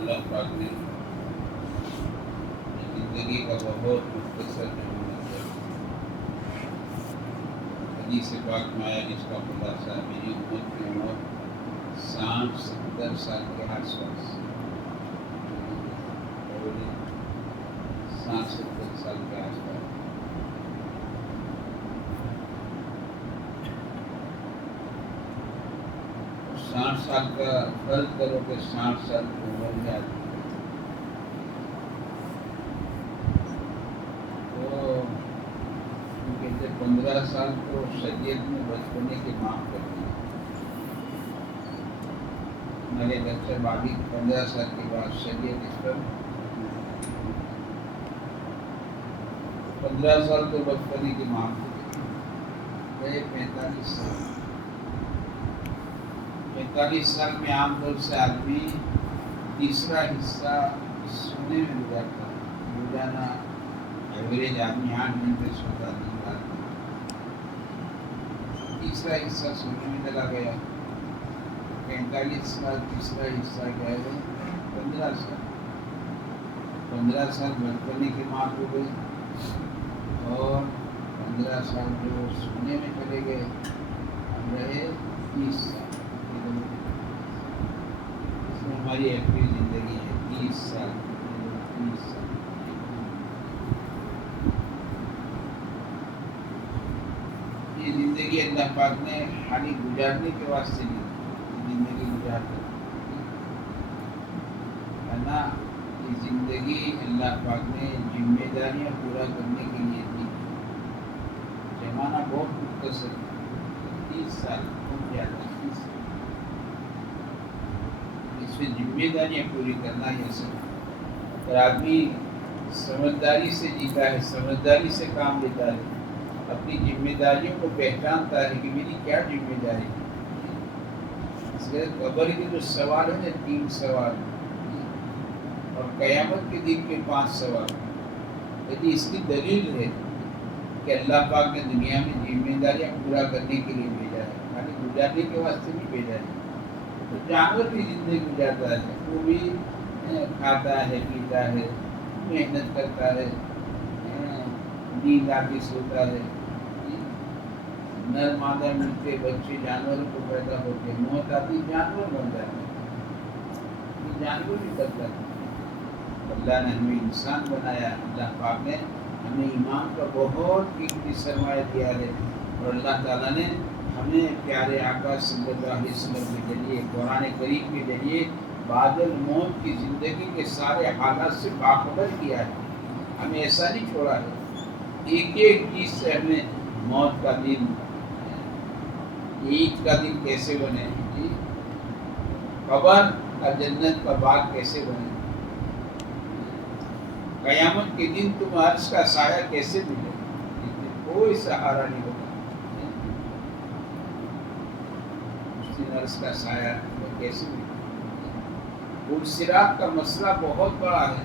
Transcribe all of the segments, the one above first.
اللہ پاک نے زندگی کا بہت مختصر نمونہ دیا۔ حدیث پاک میں آیا جس کا خلاصہ میری امت کی عمر 60-70 سال کے آس پاس، 60-70 سال کے آس پاس۔ 60 سال کا فرض کرو کہ 60 سال کی عمر میں آدمی تو کہتے 15 سال کو شریعت میں بچپنے کے معاف کر دیا۔ میرے بچے باقی 15 سال کے بعد شریعت اس پر 15 سال تو بچپنے کے معاف گئے 45 سال۔ 45 سال میں عام طور سے آدمی تیسرا حصہ سونے میں گزارتا ہے۔ روزانہ ایوریج آدمی 8 گھنٹے سوتا دن رات میں، تیسرا حصہ سونے میں لگا گیا۔ 45 سال تیسرا حصہ گیا ہے 15 سال۔ 15 سال بچپنے کے معاف ہو گئے اور 15 سال جو سونے میں چلے گئے، ہم رہے 30 سال۔ اس میں ہماری ایکٹیو زندگی ہے 30 سال۔ 30 سال یہ زندگی اللہ پاک نے خالی گزارنے کے واسطے نہیں دی، زندگی گزارنے ہے نا۔ یہ زندگی اللہ پاک نے ذمہ داریاں پورا کرنے کے لیے دی۔ زمانہ بہت مختصر ہے، 30 سال بہت زیادہ، 30 سال۔ اس میں ذمہ داریاں پوری کرنا ہے سب۔ اگر آدمی سمجھداری سے جیتا ہے، سمجھداری سے کام لیتا ہے، اپنی ذمہ داریوں کو پہچانتا ہے کہ میری کیا ذمہ داری ہے۔ اس لیے قبر کے جو سوال ہیں 3 سوال اور قیامت کے دن کے 5 سوال، یعنی اس کی دلیل ہے کہ اللہ پاک نے دنیا میں ذمہ داریاں پورا کرنے کے لیے بھیجا ہے، خالی گزارنے کے واسطے نہیں بھیجا ہے۔ تو جانور بھی زندگی گزارتا ہے، وہ بھی کھاتا ہے پیتا ہے، محنت کرتا ہے، نیند آتی سوتا ہے، نر مادہ مل کے بچے جانوروں کو پیدا ہوتے ہیں، موت آتی جانور بن جاتے ہیں، یہ جانور بھی کرتا ہے۔ اللہ نے ہمیں انسان بنایا، اللہ پاک نے ہمیں ایمان کا بہت قیمتی سرمایہ دیا ہے، اور اللہ تعالیٰ نے ہمیں پیارے آقا صلی اللہ علیہ وسلم کے ذریعے قرآن کریم کے ذریعے بعد الموت کی زندگی کے سارے حالات سے باخبر کیا ہے۔ ہمیں ایسا نہیں چھوڑا ہے، ایک ایک چیز سے ہمیں موت کا دن، عید کا دن کیسے بنے، قبر اور جنت کا باغ کیسے بنے، قیامت کے دن تم عرش کا سایہ کیسے ملے، اس میں کوئی سہارا نہیں ہوگا۔ اس دن عرش کا سایہ کیسے ملے۔ پل صراط کا مسئلہ بہت بڑا ہے،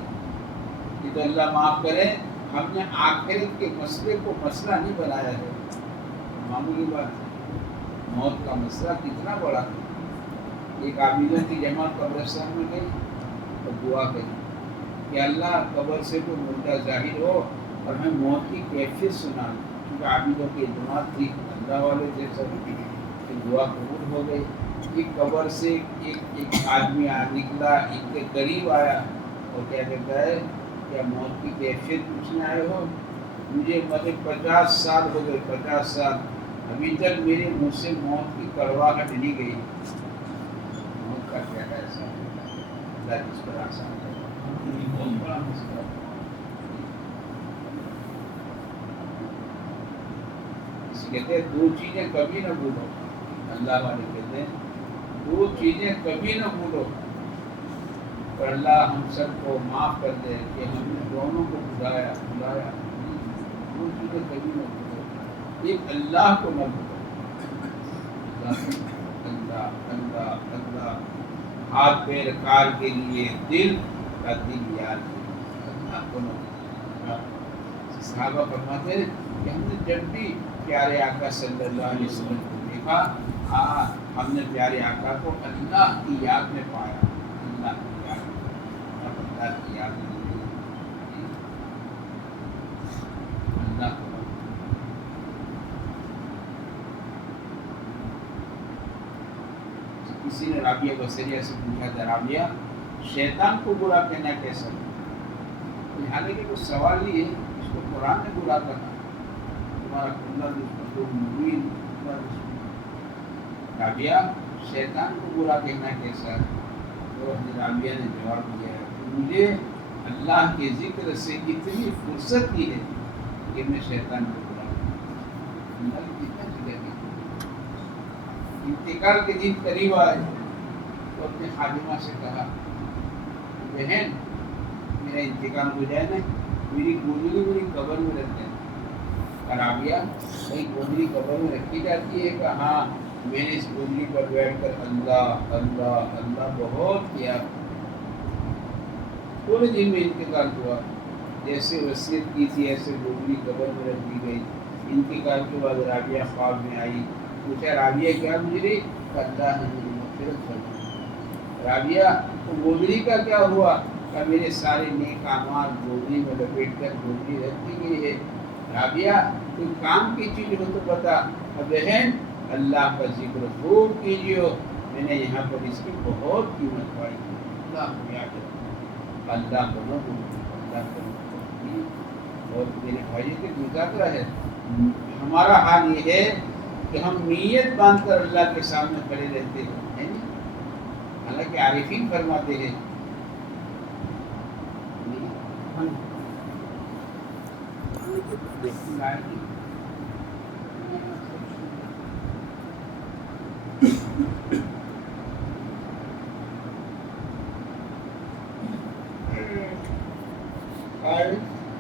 کہ تو اللہ معاف کرے، ہم نے آخرت کے مسئلے کو مسئلہ نہیں بنایا ہے۔ معمولی بات ہے، موت کا مسئلہ کتنا بڑا ہے۔ ایک عابدوں کی جماعت قبرستان میں گئی اور دعا کری کہ اللہ قبر سے کوئی مردہ ظاہر ہو اور ہمیں موت کی کیفیت سنا، کیونکہ عابدوں کی اعتماد تھی، اللہ والے تھے سب، کہ دعا قبول ہو گئی۔ ایک قبر سے ایک آدمی نکلا، ایک کے قریب آیا اور کیا کہتا ہے، کیا موت کی کیفیت پوچھنے آئے ہو؟ مجھے 50 سال ہو گئے، 50 سال، ابھی تک میرے منہ سے موت کی کڑواہٹ نہیں گئی۔ موت کا کیا ہے ایسا، اللہ جس پر آسان کرے، بہت بڑا مسئلہ ہے۔ اس کہتے ہیں 2 چیزیں کبھی نہ بھولو، اللہ والے کہتے ہیں 2 چیزیں کبھی نہ بھولو، پر اللہ ہم سب کو معاف کر دے کہ ہم نے دونوں کو بلایا۔ 2 چیزیں کبھی نہ بھولو، ایک اللہ کو نہ بھولو، اللہ اللہ اللہ، ہاتھ پیر کار کے لیے دل کا دل یاد ہے، اللہ کو نہ بھولو۔ صحابہ فرماتے ہیں کہ ہم نے جب بھی پیارے آقا صلی اللہ علیہ وسلم کو دیکھا، ہم نے پیارے آقا کو اللہ کی یاد میں پایا، اللہ کی یاد۔ اللہ کی یاد نہیں اللہ کو کسی نے رابعہ بصریہ سے پوچھا تھا رابعہ شیطان کو برا کہنا کیسا ہے؟ حالانکہ کوئی سوال نہیں ہے، اس کو قرآن نے برا کہا تمہارا کھلا دشمن مبین کھلا دشمن۔ رابعہ شیطان کو برا کہنا کیسا ہے؟ تو رابعہ نے جواب دیا ہے مجھے اللہ کے ذکر سے اتنی فرصت کی ہے کہ میں شیطان کو برا کہوں۔ اللہ کی کتنا جگہ دی۔ انتقال کے دن قریب آئے تو اپنے خادمہ سے کہا بہن میرا انتقال ہو جائے نا میری گودری میری قبر میں رکھ دینا۔ رابعہ بھائی گودری قبر میں رکھی جاتی ہے کہ ہاں میں نے اس گودری پر بیٹھ کر اللہ اللہ اللہ بہت کیا، پورے دن میں انتقال ہوا، جیسے وصیت کی تھی ایسے گودری قبر میں رکھ دی گئی۔ انتقال کے بعد رابعہ خواب میں آئی، پوچھا رابعہ کیا گزری؟ اللہ نے مجھے مغفرت فرمائی۔ رابعہ تو گودری کا کیا ہوا؟ کہ میرے سارے نیک اعمال گودری میں لپیٹ کر گودری رکھ دی گئی ہے۔ رابعہ کوئی کام کی چیز ہو تو بتا۔ بہن اللہ کا ذکر خوب کیجیے، میں نے یہاں پر اس کی بہت قیمت پائی۔ اللہ کو یاد رکھو، اللہ کو نہ بھولو، اللہ کو نہ بھولو۔ اور میرے بھائی کے مذاکرہ ہے، ہمارا حال یہ ہے کہ ہم نیت باندھ کر اللہ کے سامنے کھڑے رہتے ہیں، حالانکہ عارفین فرماتے ہیں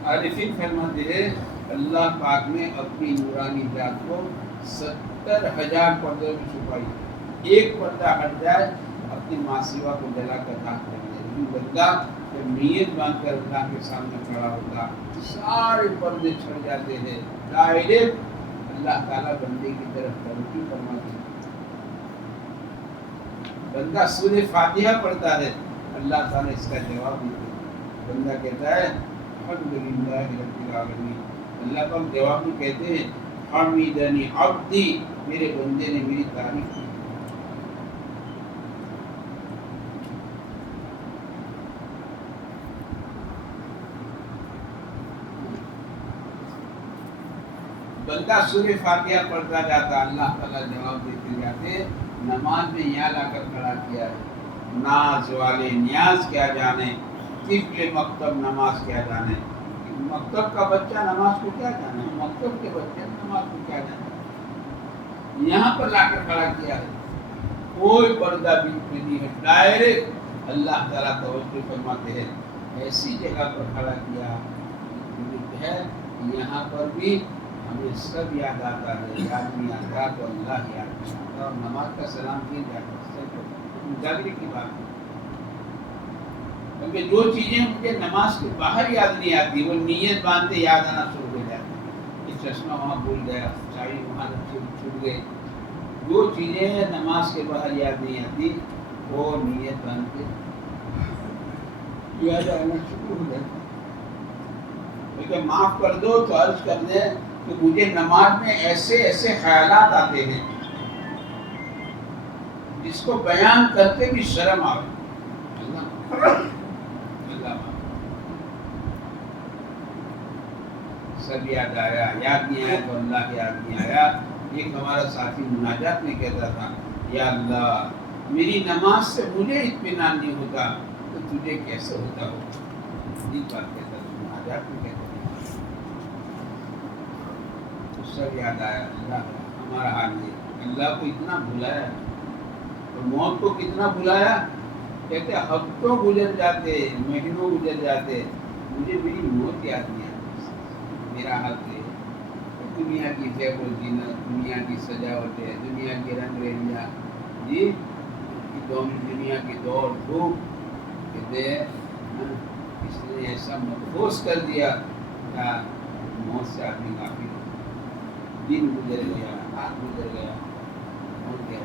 عارفین فرماتے ہیں اللہ پاک نے اپنی نورانی ذات کو 70,000 پردوں میں چھپائی، ایک پردہ ہٹ جائے اپنی ماسیوا کو جلا کر راکھ کر دے۔ بندہ جب نیت باندھ کر اللہ کے سامنے کھڑا ہوتا سارے پردے چھڑ جاتے ہیں، ڈائریکٹ اللہ تعالیٰ بندے کی طرف توجہ فرماتے ہیں۔ بندہ سورہ فاتحہ پڑھتا ہے، اللہ تعالیٰ اس کا جواب دیتے ہیں، بندہ کہتا ہے الحمدللہ رب العالمین، اللہ کو ہم جواب میں کہتے ہیں حمیدنی عبدی، میرے بندے نے میری تعریف کی۔ بندہ سورہ فاتحہ پڑھتا جاتا، اللہ تعالیٰ جواب دیتے جاتے، نماز میں یہاں لا کر کھڑا کیا ہے، ناز والے نیاز کیا جانے، طفل مکتب نماز کیا جانے۔ مکتب کا بچہ نماز کو کیا جانے، مکتب کے بچے نماز کو کیا جانے، یہاں پر لا کر کھڑا کیا ہے، کوئی پردہ بھی نہیں ہے، ڈائریکٹ اللہ تعالیٰ توجہ فرماتے ہیں، ایسی جگہ پر کھڑا کیا ہے یہاں پر بھی ہمیں سب یاد آتا ہے، یاد نہیں آتا تو اللہ یاد نہیں آتا، اور نماز کا سلام کیا جاتا ہے مجاگرے کی بات ہے، کیونکہ جو چیزیں مجھے نماز کے باہر یاد نہیں آتی وہ نیت باندھتے یاد آنا شروع ہو جاتی، یہ چشمہ وہاں بھول گیا، چاہیے وہاں چھوٹ گئے، جو چیزیں نماز کے باہر یاد نہیں آتی وہ نیت باندھ کے یاد آنا شروع ہو جاتی۔ لیکن معاف کر دو تو عرض کر دیں کہ مجھے نماز میں ایسے ایسے خیالات آتے ہیں جس کو بیان کرتے بھی شرم آئے، سب یاد آیا، یاد نہیں آیا تو اللہ یاد نہیں آیا۔ ایک ہمارا ساتھی مناجات میں کہتا تھا یا اللہ میری نماز سے مجھے اطمینان نہیں ہوتا تو تجھے کیسے ہوتا ہو، یہ بات کہتا تھا مناجات میں کہتا تھا، سب یاد آیا۔ اللہ ہمارا حال یہ، اللہ کو اتنا بھلایا اور موت کو کتنا بھلایا، کہتے ہفتوں گزر جاتے، مہینوں گزر جاتے، مجھے میری موت یاد نہیں آتی۔ میرا حال یہ ہے، دنیا کی زیب و زینت، دنیا کی سجاوٹیں، دنیا کی رنگ ریلیاں، جی دنیا کی دوڑ دھوپ، کہتے ہیں اس نے ایسا مدہوش کر دیا کہ موت سے آدمی غافل ہو، دن گزر گیا، رات گزر گیا، موت گیا۔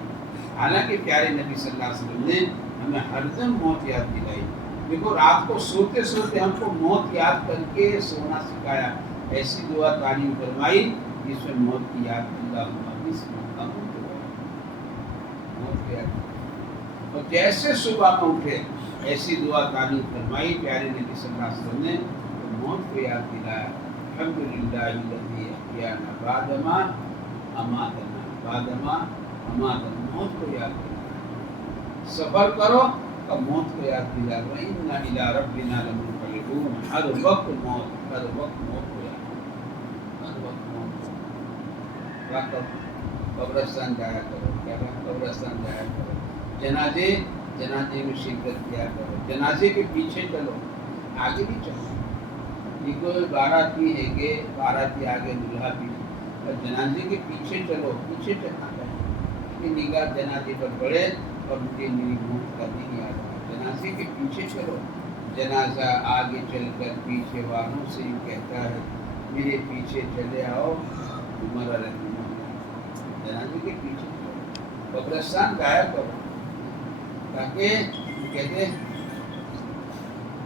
حالانکہ پیارے نبی صلی اللہ علیہ وسلم نے ہمیں ہر دم موت یاد دلائی، دیکھو رات کو سوتے سوتے ہم کو موت یاد کر کے سونا سکھایا. ایسی دعا تعلیم فرمائی جس میں موت کی یاد اللہ موت کی یاد. اور جیسے صبح میں اٹھے ایسی دعا تعلیم فرمائی پیارے نبی صلی اللہ علیہ وسلم نے. موت کو یاد دلایا. الحمدللہ الذی احیانا بعد ما اماتنا موت کو یاد دلایا. سفر کرو تو موت کو یاد دلایا. وَإِنَّ إِلَىٰ رَبِّنَا لَمُنْقَلِبُونَ. ہر وقت موت کو یاد. ہر وقت موت کو. قبرستان جایا کرو. کیا قبرستان جایا کرو. جنازے میں شرکت کیا کرو. جنازے کے پیچھے چلو, آگے بھی چلو. یہ کوئی باراتی ہے کہ باراتی آگے دلہا پیچھے, اور جنازے کے پیچھے چلو. پیچھے چلنا چاہیے کہ نگاہ جنازے پر پڑے اور مجھے میری موت کا نہیں یاد آ. جنازے کے پیچھے چلو. جنازہ آگے چل کر پیچھے والوں سے یوں کہتا ہے میرے پیچھے چلے آؤ عمر رہی. جنازے کے پیچھے چلو. قبرستان جایا کرو تاکہ کہتے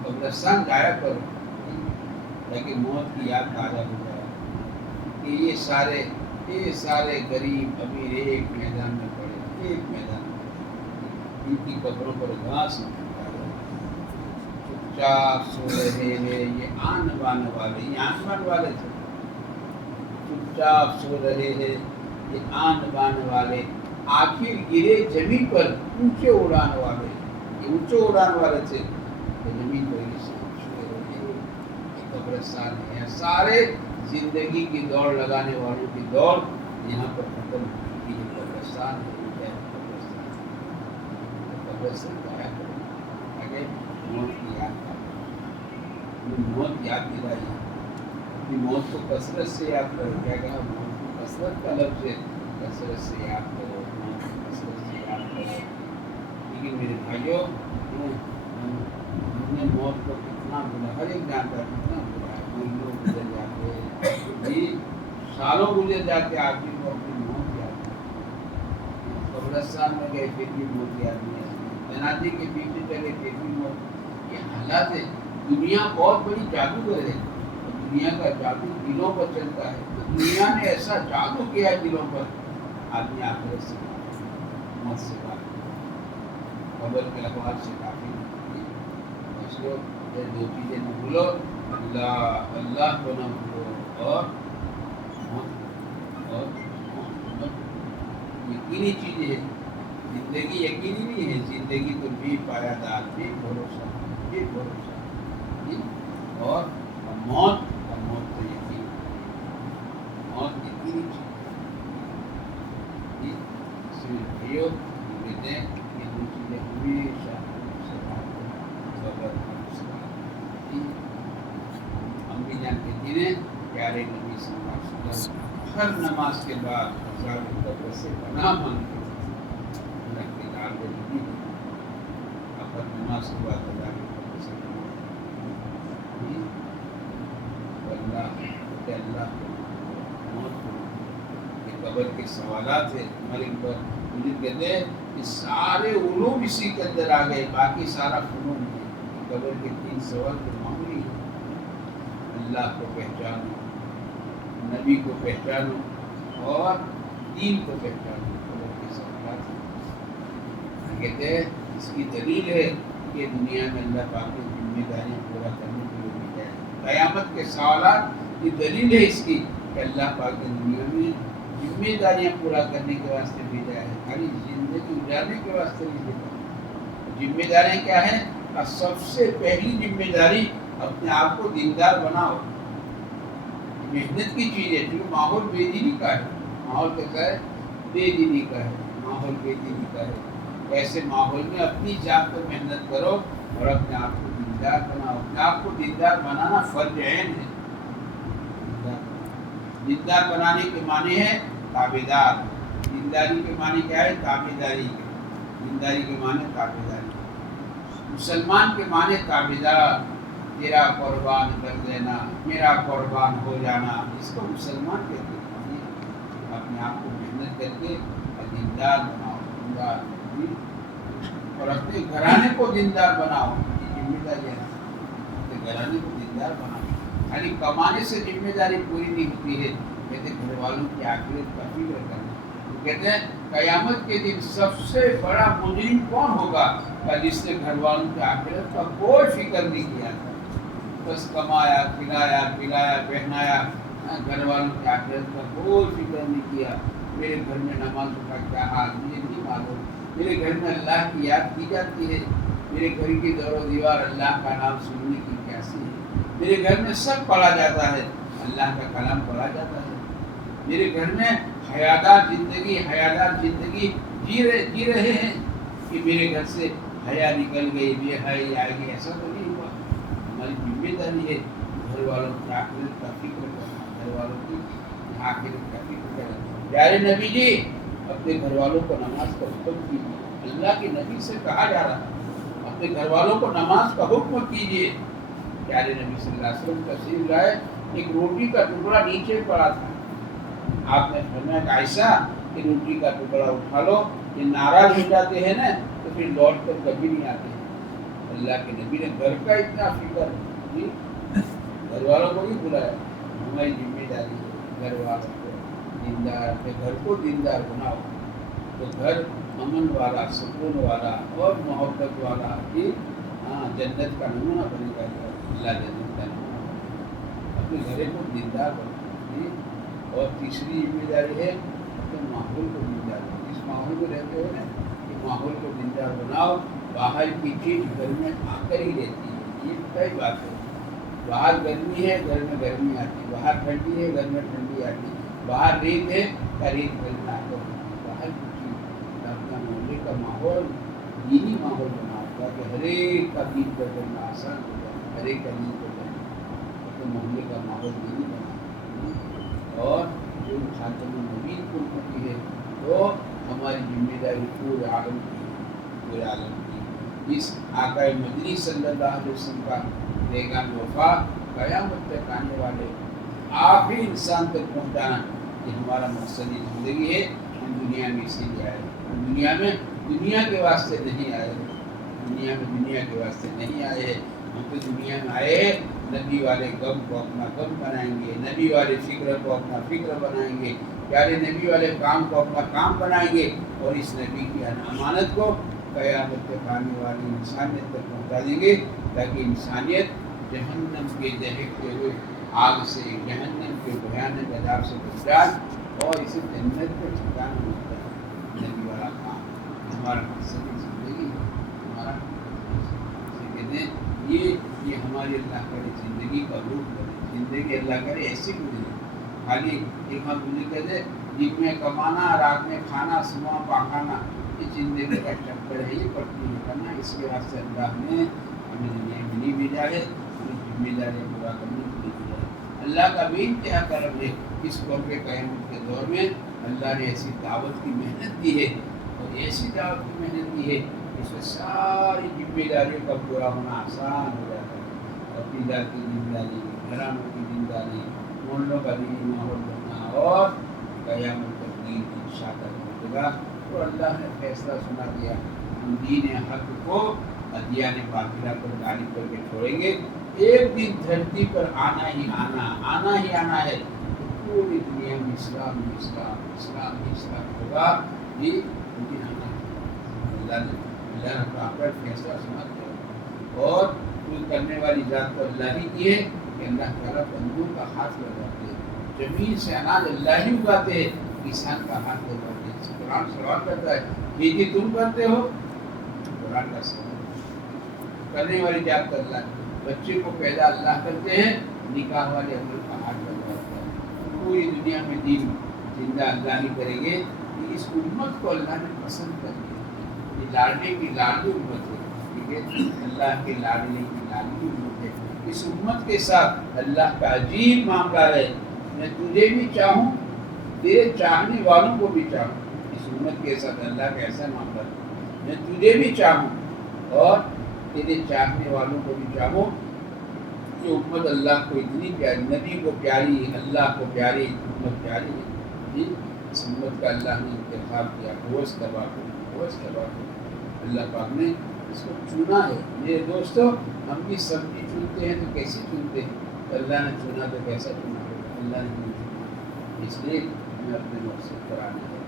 قبرستان جایا کرو تاکہ موت کی یاد تازہ ہو جائے کہ یہ سارے غریب امیر ایک میدان میں پڑے. ایک میدان میں ان کی قبروں پر گھاس چپ چاپ سو رہے ہیں. یہ آن بانے والے, یہ آن بانے والے تھے. چپ چاپ سو رہے ہیں یہ آن بانے والے. آخر گرے زمین پر اونچے اڑانے والے. یہ اونچے اڑانے والے تھے زمین پر قبرستان ہے. سارے زندگی کی دوڑ لگانے والوں کی دوڑ یہاں پر ختم ہوئی. یہ قبرستان ہے. قبرستان جایا کرو تاکہ موت کی یاد موت یاد دلائی. اپنی موت کو کثرت سے یاد کرو. کیا کہا؟ موت کو کثرت کا لفظ ہے. کثرت سے یاد کرو. موت کو کثرت سے یاد کرو. لیکن میرے بھائیوں ہم نے موت کو کتنا بلا, ہر ایک جانتا ہے کتنا بلا ہے. مہینوں گزر جاتے جی, سالوں گزر جاتے, آدمی کو اپنی موت یاد ہے. قبرستان میں گئے پھر بھی موت یاد نہیں ہے. جنازے کے پیچھے چلے پھر بھی موت. یہ حالات ہے. دنیا بہت بڑی جادوگر ہے. دنیا کا جادو دلوں پر چلتا ہے. تو دنیا نے ایسا جادو کیا ہے دلوں پر, آدمی آخرت سے موت سے بات قبر کے احوال سے کافی اس کو دو چیزیں نہ بھولو, اللہ کو نہ بھولو اور یقینی چیزیں ہیں. زندگی یقینی نہیں ہے. زندگی تو بھی پایدار, بھی بھروسہ اور موت تو یقین. موت یقینی چیز بھائیو کہتے ہیں کہ دو چیزیں ہمیشہ امی جان کہتی ہیں پیارے نبی صلی اللہ علیہ وسلم ہر نماز کے بعد عذاب قبر سے پناہ مانگتے اللہ کے دار کو نہیں. ہر نماز کے بعد عذاب قبر سے اللہ موت کو. یہ قبر کے سوالات ہیں. ملک پر مجھے کہتے ہیں کہ سارے علوم اسی کے اندر آ گئے, باقی سارا فنون ہے. قبر کے 3 سوال تو معمولی ہے. اللہ کو پہچانو, نبی کو پہچانو اور دین کو پہچانو. قبر کے سوالات کہتے ہیں اس کی دلیل ہے کہ دنیا میں اللہ پاک کی ذمہ داریاں پورا کرنے کے لیے بھیجا ہے. قیامت کے سوالات کی دلیل ہے اس کی کہ اللہ پاک کی دنیا میں ذمہ داریاں پورا کرنے کے واسطے بھیجا ہے, خالی زندگی گزارنے کے واسطے نہیں بھیجا. ذمہ داریاں کیا ہیں؟ اور سب سے پہلی ذمہ داری اپنے آپ کو دیندار بناؤ. محنت کی چیز ہے. کیونکہ ماحول بے دینی کا ہے. ماحول کیسا ہے؟ بے دینی کا ہے. ماحول بے دینی کا ہے. ایسے ماحول میں اپنی ذات پر محنت کرو اور اپنے آپ کو دیندار بناؤ. اپنے آپ کو دیندار بنانا فرض عین ہے. دیندار بنانے کے معنی ہے تابعدار. دینداری کے معنی کیا ہے؟ تابعداری. دینداری کے معنی تابعداری. مسلمان کے معنی تابعدار. تیرا قربان کر دینا, میرا قربان ہو جانا, اس کو مسلمان کہتے ہیں. اپنے آپ کو محنت کر کے دیندار بناؤ. دیندار اور اپنے گھرانے کو دیندار بناؤ. یہ ذمہ داری ہے اپنے گھرانے کو دیندار بنانا. خالی کمانے سے ذمہ داری پوری نہیں ہوتی ہے. کہتے ہیں گھر والوں کی آخرت کا فکر کرنا. کہتے ہیں قیامت کے دن سب سے بڑا مجرم کون ہوگا؟ جس نے گھر والوں کی آخرت کا کوئی فکر نہیں کیا تھا. بس کمایا کھلایا پلایا پہنایا, گھر والوں کی آخرت کا کوئی فکر نہیں کیا. میرے گھر میں نمازوں کا کیا حال مجھے نہیں معلوم. میرے گھر میں اللہ کی یاد کی جاتی ہے. میرے گھر کی دور و دیوار اللہ کا نام سننے کی کیسی ہے. میرے گھر میں سب پڑھا جاتا ہے, اللہ کا کلام پڑھا جاتا ہے. میرے گھر میں حیادار زندگی جی رہے ہیں کہ میرے گھر سے حیا نکل گئی, بے حیائی آئے گی, ایسا تو نہیں ہوا. ہماری ذمہ داری ہے گھر والوں کی آخرت کا فکر کرنا, گھر والوں کی آخرت کا فکر کرنا. پیارے نبی جی اپنے گھر والوں کو نماز کا حکم کیجیے. اللہ کے نبی سے کہا جا رہا ہے اپنے گھر والوں کو نماز کا حکم کیجیے. پیارے نبی صلی اللہ علیہ وسلم تشریف لائے, ایک روٹی کا ٹکڑا نیچے پڑا تھا. آپ نے فرمایا کہ عائشہ کہ روٹی کا ٹکڑا اٹھا لو. یہ ناراض ہو جاتے ہیں نا تو پھر لوٹ کر کبھی نہیں آتے ہیں. اللہ کے نبی نے گھر کا اتنا فکر, گھر والوں کو بھی بلایا. ہماری ذمہ داری ہے گھر والوں کو دیندار, اپنے گھر کو دیندار بناؤ تو گھر امن والا, سکون والا اور محبت والا بھی جنت کا نمونہ بنے گا. اللہ جنت کا نمونہ اپنے گھر کو دیندار بناؤ. اور تیسری ذمہ داری ہے اپنے ماحول کو دیندار بناؤ. اس ماحول میں رہتے ہو نا کہ ماحول کو دیندار بناؤ. باہر کی چیز گھر میں آ کر ہی رہتی ہے, یہ صحیح بات ہے. باہر گرمی ہے گھر میں گرمی آتی ہے, باہر ٹھنڈی ہے گھر میں ٹھنڈی آتی ہے, باہر ریت ہے ریت گھر میں آتا ہے. باہر کی چیز اپنا محلے کا ماحول دینی ماحول بناؤ تاکہ ہر ایک کا دین پر کرنا آسان ہو جائے, ہر ایک کا دین پر کرنا. اپنے محلے کا ماحول دینی بناؤ. اور جو خاتم النبیین کو ہوتی ہے تو ہماری ذمہ داری پورے عالم کی اس آقا مدنی صلی اللہ علیہ وسلم کا پیغام وفا قیامت تک آنے والے آخری انسان تک پہنچانا یہ ہمارا مقصدی زندگی ہے. ہم دنیا میں اسی لیے آئے. ہم دنیا میں دنیا کے واسطے نہیں آئے. دنیا کے واسطے نہیں آئے. ہم تو دنیا میں آئے نبی والے غم کو اپنا غم بنائیں گے, نبی والے فکر کو اپنا فکر بنائیں گے, پیارے نبی والے کام کو اپنا کام بنائیں گے, اور اس نبی کی امانت کو قیامت تک آنے والی انسانیت تک پہنچا دیں گے تاکہ انسانیت جہنم کے دہکتے ہوئے آگ سے, جہنم کے بھیانک عذاب سے بچ جائے اور اسے جنت کو ٹھکانا ملتا ہے. نبی والا کام ہمارا مقصدی زندگی ہے. ہمارا کہتے ہیں یہ ہماری اللہ کرے زندگی کا روپ کرے, زندگی اللہ کرے ایسی گزرے. خالی ایک ہم مجھے کہتے دن میں کمانا رات میں کھانا صبح پاخانا, یہ زندگی کا چکر ہے, یہ پٹی نہیں کرنا. اس کے واسطے اللہ نے ہمیں دنیا میں نہیں بھیجا ہے, ہمیں ذمہ داری پورا کرنے کے لیے بھیجا ہے. اللہ کا بھی انتہا کرم ہے. اس قوم کے قیامت کے دور میں اللہ نے ایسی دعوت کی محنت دی ہے, اور ایسی دعوت کی محنت دی ہے اس میں ساری ذمہ داریوں کا پورا ہونا آسان ہو جاتا ہے. اپنی ذات کی ذمہ داری, گھرانوں کی ذمہ داری, محلوں کا دینی ماحول بننا, اور قیامت تک دین انشاء پہنچے گا. تو اللہ نے فیصلہ سنا دیا, ہم دین حق کو ادیان باطلہ پر غالب کر کے چھوڑیں گے. ایک دن دھرتی پر آنا ہی آنا ہے. پوری دنیا میں اسلام ہوگا. یہ ممکن آنا ہے. اللہ نے پراپر فیصلہ سنا دیا, اور کوئی کرنے والی ذات تو اللہ ہی کی ہے کہ اللہ تعالیٰ بندوں کا ہاتھ لگاتے ہیں. زمین سے اناج اللہ ہی اگاتے ہیں, کسان کا ہاتھ لگاتے ہیں. قرآن سوال کرتا ہے یہ تم کرتے ہو؟ قرآن کا سوال کرنے والی ذات تو اللہ ہے. بچے کو پیدا اللہ کرتے ہیں, نکاح والے عمل کا ہاتھ لگاتا ہے. پوری دنیا میں دین زندہ اللہ ہی کریں گے. اس امت کو اللہ نے پسند کر دیا. یہ لاڈلے کی لاڈلی امت ہے, ٹھیک ہے, اللہ کے لاڈلے کی لاڈلی امت ہے. اس امت کے ساتھ اللہ کا عجیب معاملہ ہے. میں تجھے بھی چاہوں, تیرے چاہنے والوں کو بھی چاہوں. اس امت کے ساتھ اللہ کا ایسا معاملہ ہے, میں تجھے بھی چاہوں اور تیرے چاہنے والوں کو بھی چاہوں. یہ امت اللہ کو اتنی پیاری, نبی کو پیاری, اللہ کو پیاری, امت پیاری ہے. اس امت کا اللہ نے انتخاب کیا. ہوش تباہ اللہ پاک نے اس کو چنا ہے. میرے دوستوں ہم بھی سبزی چنتے ہیں تو کیسے چنتے ہیں؟ اللہ نے چنا تو کیسا چنا ہوگا؟ اللہ نے نہیں چنا. اس لیے ہمیں اپنے مقصد پر آنا ہے.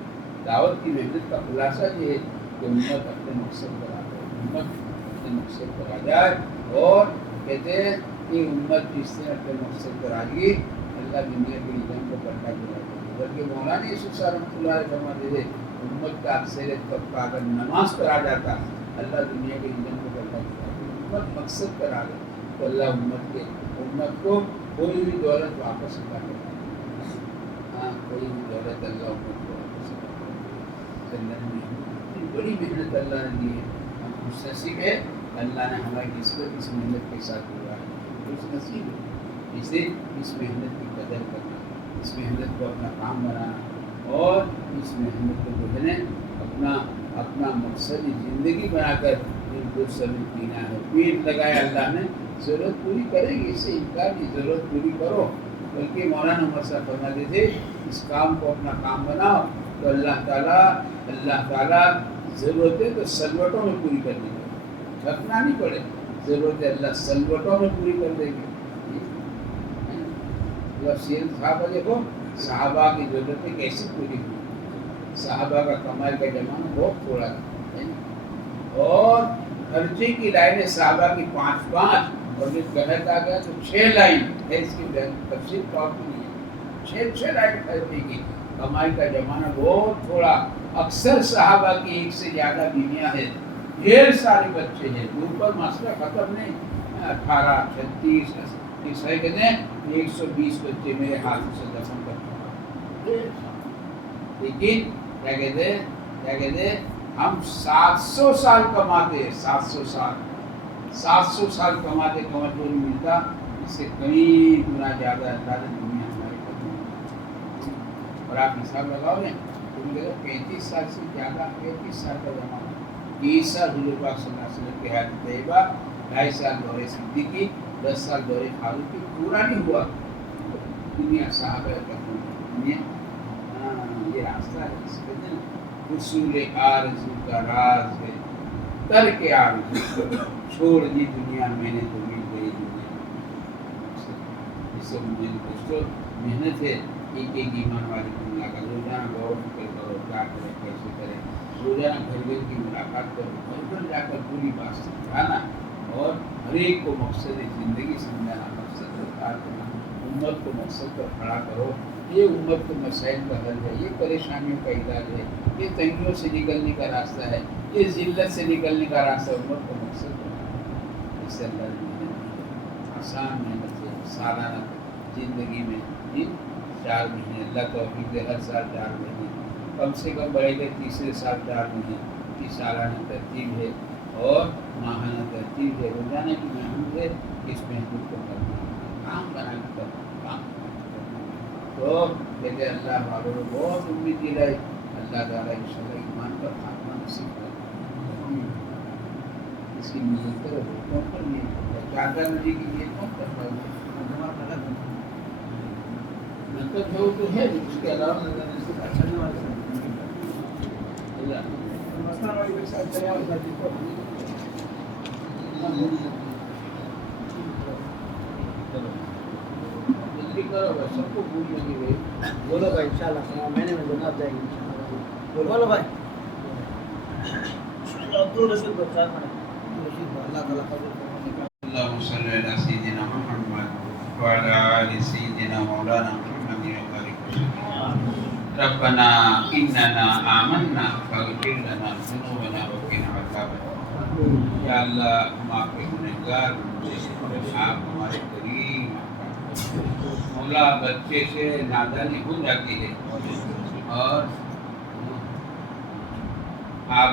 دعوت کی محنت کا خلاصہ یہ ہے کہ امت اپنے مقصد پر آ جائے. امت اپنے مقصد پر آ جائے. اور کہتے ہیں کہ امت جس سے اپنے مقصد پر آ گئی اللہ دنیا کے نظام کو پلٹا کے لا دے. بلکہ مولانا یوسف صاحب رحمۃ اللہ علیہ فرماتے تھے امت کا اکثریت طبقہ اگر نماز پر آ جاتا اللہ دنیا کے نظام کو پلٹا کے لا دے. امت مقصد پر آ گئی تو اللہ امت کو کوئی بھی دولت واپس ادا کر. ہاں کوئی بھی دولت اللہ امت کو واپس ادا کر. بڑی محنت اللہ نے دی ہے. ہم خوش نصیب ہے اللہ نے ہماری نسبت اس محنت کے ساتھ ہوا ہے. خوش نصیب ہے. اس لیے اس محنت کی قدر کرنا, اس محنت کو اپنا کام بنانا اور اس محنت کو جو ہے اپنا مقصد زندگی بنا کر بالکل سبھی پینا ہے. پیٹ لگایا اللہ نے ضرورت پوری کرے گی, اس سے انکار کی ضرورت پوری کرو. بلکہ مولانا عمر صاحب فرماتے تھے اس کام کو اپنا کام بناؤ تو اللہ تعالیٰ ضرورتیں تو سلوٹوں میں پوری کر دیں گے. رکھنا نہیں پڑے, ضرورتیں اللہ سلوٹوں میں پوری کر دیں گے. سیرت صحابہ دیکھو صحابہ کی ضرورتیں کیسے پوری ہوئی. صحابہ کا کمائی کا زمانہ بہت تھوڑا تھا اور خرچے کی لائنیں صحابہ کی 5 اور جو قحط آ گیا تو 6 لائن ہے. اس کی تفصیل کافی نہیں ہے. 6 لائن خرچے کی. کمائی کا زمانہ بہت تھوڑا. اکثر صحابہ کی 1 سے زیادہ بیویاں ہیں, ڈھیر سارے بچے ہیں. اوپر مسئلہ ختم نہیں. 18 36 صحیح کہتے ہیں 120 بچے میرے ہاتھوں سے دفن کر چکا. لیکن کیا کہتے ہیں ہم 700 سال کماتے ہیں. 700 سال کماتے کمر جو نہیں ملتا. اس سے کئی گنا زیادہ اللہ نے دنیا ہماری کرتی. اور آپ حساب لگاؤ گے 35 سال سے زیادہ 35 سال کا زمانہ. 30 سال حضور پاک صلی اللہ علیہ وسلم کی حیات طیبہ, 2.5 سال دور صدیقی, 10 سال دور فاروقی. پورا نہیں ہوا دنیا صحابہ کرم دنیا. یہ راستہ ہے. اس کے دن اصول آرزو کا راز ہے ترک آرزو چھوڑ دی دنیا میں نے تو مل گئی دنیا. اس سے مجھے دوستوں محنت ہے. ایک ایمان والی کو ملا کر روزانہ غور و فکر کرو, کیا کرے کیسے کرے. روزانہ گھر کی ملاقات کرو, گھر جا کر پوری بات سمجھانا اور ہر ایک کو مقصد زندگی سمجھانا, مقصد پر کار کرنا. امت کو مقصد پر کھڑا کرو. یہ امت کے مسائل کا حل ہے, یہ پریشانیوں کا علاج ہے, یہ تنگیوں سے نکلنے کا راستہ ہے, یہ ذلت سے نکلنے کا راستہ. امت کو مقصد بنانا. اس سے اللہ نے محنت کی. آسان محنت ہے. سالانہ زندگی میں 4 مہینے اللہ توفیق دے, ہر سال 4 مہینے کم سے کم بڑھے گئے. تیسرے سال 4 مہینے کی سالانہ ترتیب ہے اور ماہانہ ترتیب ہے. روزانہ کی محنت ہے. اس محنت کو کرنا, کام بنا کے کرنا, کام تو کہتے اللہ والوں کو بہت امید دلائی. اللہ تعالیٰ انشاءاللہ ایمان پر خاتمہ نصیب کرے. اس کی نیت کرو, کون پر نیت کرتا ہے؟ چادر نبی کی نیت کون کرتا ہے؟ منتخب ہو تو ہے, اس کے علاوہ اللہ کرو بھائی, سب کو بھول لگی ہوئی. بولو بھائی انشاءاللہ مہینے میں جناب جائے گی انشاءاللہ. بولو بھائی. اللہ تعالیٰ اللهم صل على سيدنا محمد وعلى آل سيدنا مولانا محمد وبارك وسلم. ربنا إننا آمنا فاغفر لنا ذنوبنا وقنا عذاب النار. یا اللہ ہم آپ کے گنہگار بندے ہیں, آپ ہمارے قریب. مولا بچے سے نادانی ہو جاتی ہے اور آپ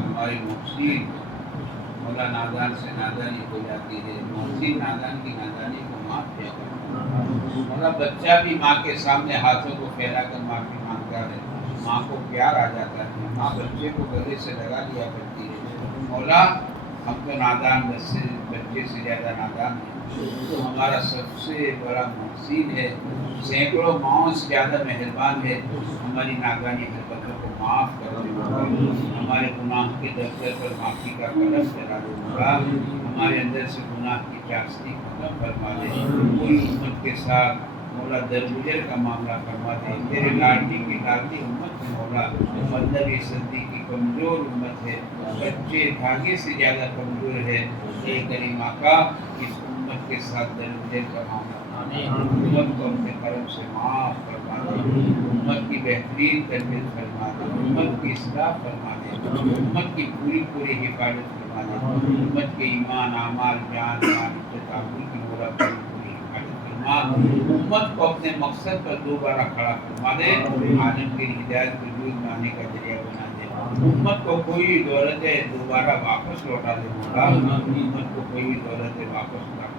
ہماری محسن. مولا نادان سے نادانی ہو جاتی ہے, محسن نادان کی نادانی کو معاف کیا کرتا. مولا بچہ بھی ماں کے سامنے ہاتھوں کو پھیلا کر معافی مانگتا ہے, ماں کو پیار آ جاتا ہے, ماں بچے کو گلے سے لگا لیا کرتی ہے. مولا ہم تو نادان بچے سے زیادہ نادان ہیں، تو ہمارا سب سے بڑا محسن ہے، سینکڑوں ماؤں سے زیادہ مہربان ہے، ہماری نادانی حرکتوں کو معاف کر دے مولا، ہمارے گناہ کے دفتر پر معافی کا قلم چلا دے مولا، ہمارے اندر سے گناہ کی چاشنی ختم فرما دے، کوئی امت کے ساتھ مولا درگزر کا معاملہ فرما دے، تیرے لاڈلی کی لاڈلی امت ہے مولا، مطلب یہ صدی کی کمزور امت ہے، بچے دھاگے سے زیادہ کمزور ہے، اے کریم آقا اس امت کے ساتھ درگزر کا معاملہ امت کو اپنے کرم سے معاف فرما دے، امت کی بہترین تربیت فرما دے، امت کی اصلاح فرما دے، امت کی پوری حفاظت فرما دے، امت کے ایمان اعمال جان مال عزت آبرو کی مولا پوری حفاظت فرما، امت کو اپنے مقصد پر دوبارہ کھڑا فرما دے، عالم کی ہدایت کو وجود میں آنے کا ذریعہ بنا دے، امت کو کوئی دولتیں دوبارہ واپس لوٹا دے مولا، امت کو کوئی دولتیں واپس لوٹا دے،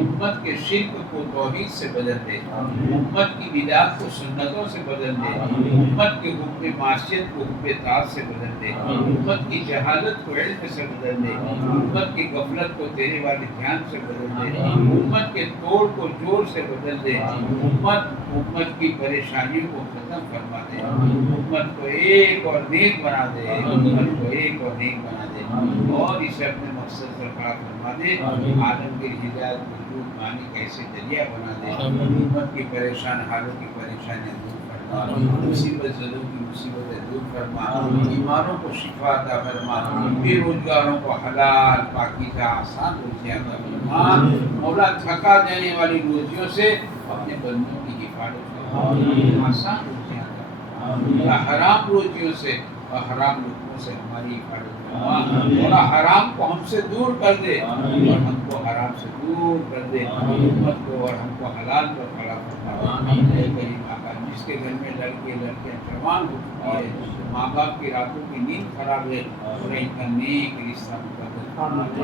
امت کے شرک کو توحید سے بدل دے، امت کی بدعت کو سنتوں سے بدل دے، امت کے حکم معصیت کو حکم طاعت سے بدل دے، امت کی جہالت کو علم سے بدل دے، امت کی غفلت کو تیرے والے دھیان سے بدل دے، امت کے توڑ کو جوڑ سے بدل دے، امت کی پریشانیوں کو ختم فرما دے، امت کو ایک اور نیک بنا دے، امت کو ایک اور نیک بنا دے، اور اسے اپنے مقصد پر کھڑا فرما دے، عالم کی ہدایت وجود مانی کیسے ذریعہ بنا دے، امت کی پریشان حالوں کی پریشانیاں دور فرما، مصیبت زدوں کی مصیبتیں دور فرما، بیماروں کو شفا عطا فرما، بے روزگاروں کو حلال پاکیزہ آسان روزیاں عطا فرما، مولا تھکا دینے والی روزیوں سے اپنے بندوں کی حفاظت فرما، آسان روزیاں عطا فرما، حرام روزیوں سے اور حرام لقموں سے ہماری حفاظت فرما، مولا حرام کو ہم سے دور کر دے اور ہم کو حرام سے دور کر دے، امت کو اور ہم کو حلال پر کھڑا فرما، اے کریم آقا جس کے گھر میں لڑکے لڑکیاں جوان ہو چکی ہے، ماں باپ کی راتوں کی نیند خراب ہے، اور ان کا نیک رشتہ مقدس فرما دے،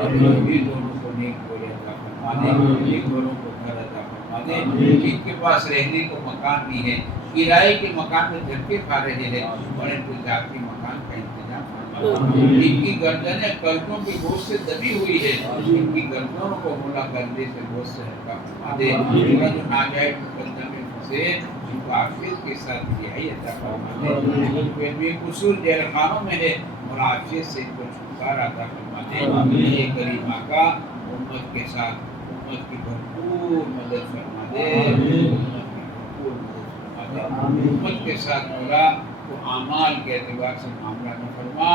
یہ دونوں کو نیک گھر عطا فرما دے، ایک گھروں کو گھر عطا فرما دے، جن کے پاس رہنے کو مکان نہیں ہے، کرائے کے مکان میں دھکے کھا رہے ہیں، اور ان کو ذاتی مکان کا انتظام فرما دے، ان کی گردنیں قرضوں کی بوجھ سے دبی ہوئی ہے، ان کی گردنوں کو مولا گردے سے بوجھ سے ہلکا فرما دے، مولا جو ناجائز مقدمے میں پھنسے ان کو عافیت کے ساتھ رہائی عطا فرما دے، ان کو بے قصور جیل خانوں میں ہے اور عافیت سے ان کو چھٹکارا عطا فرما دے، یہ کریم آقا امت کے ساتھ امت کی بھرپور مدد فرما دے، امت کی بھرپور مدد فرما دے، امت کے ساتھ مولا تو اعمال کے اعتبار سے معاملہ نہ فرما،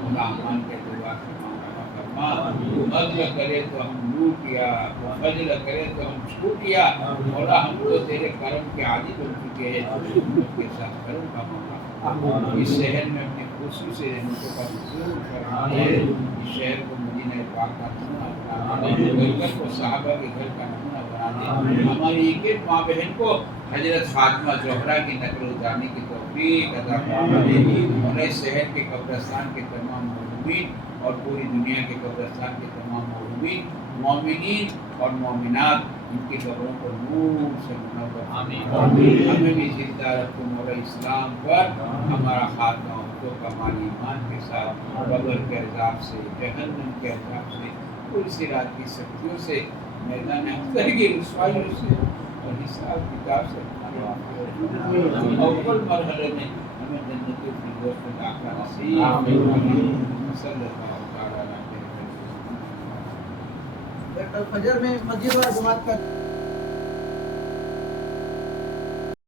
مولا اعمال کے اعتبار سے معاملہ نہ فرما، تو عدل کرے تو ہم لوٹیا، تو فضل کرے تو ہم چھوٹیا، مولا ہم تو تیرے کرم کے عادی بن چکے ہیں، امت کے ساتھ کرم کا معاملہ فرما، اس شہر میں اپنے خصوصی رحمتوں کا نزول فرما دے، اس شہر کو مدینہ پاک کا نمونہ بنا دے، گلگت کو صحابہ کے گھر کا نمونہ بنا دے، ہماری ایک ایک ماں بہن کو حضرت فاطمہ زہرا کی نقل اتارنے کی توفیق عطا فرما دے، اور اس شہر کے قبرستان کے تمام مومنین اور پوری دنیا کے قبرستان کے تمام مومنین مومنین اور مومنات ان کی قبروں کو نور سے منور ہمیں بھی زندہ رکھو مولا اسلام پر، ہمارا خاتمہ ہو تو کمال ایمان کے ساتھ، قبر کے عذاب سے، جہنم کے عذاب سے، پل صراط کی سختیوں سے، میدان حشر کی رسوائیوں سے، اور حساب کتاب سے اول مرحلے میں ہمیں جنت الفردوس میں داخلہ نصیب فرما، صلی اللہ تعالی علیہ وسلم۔ فجر میں مسجد والا جماعت کا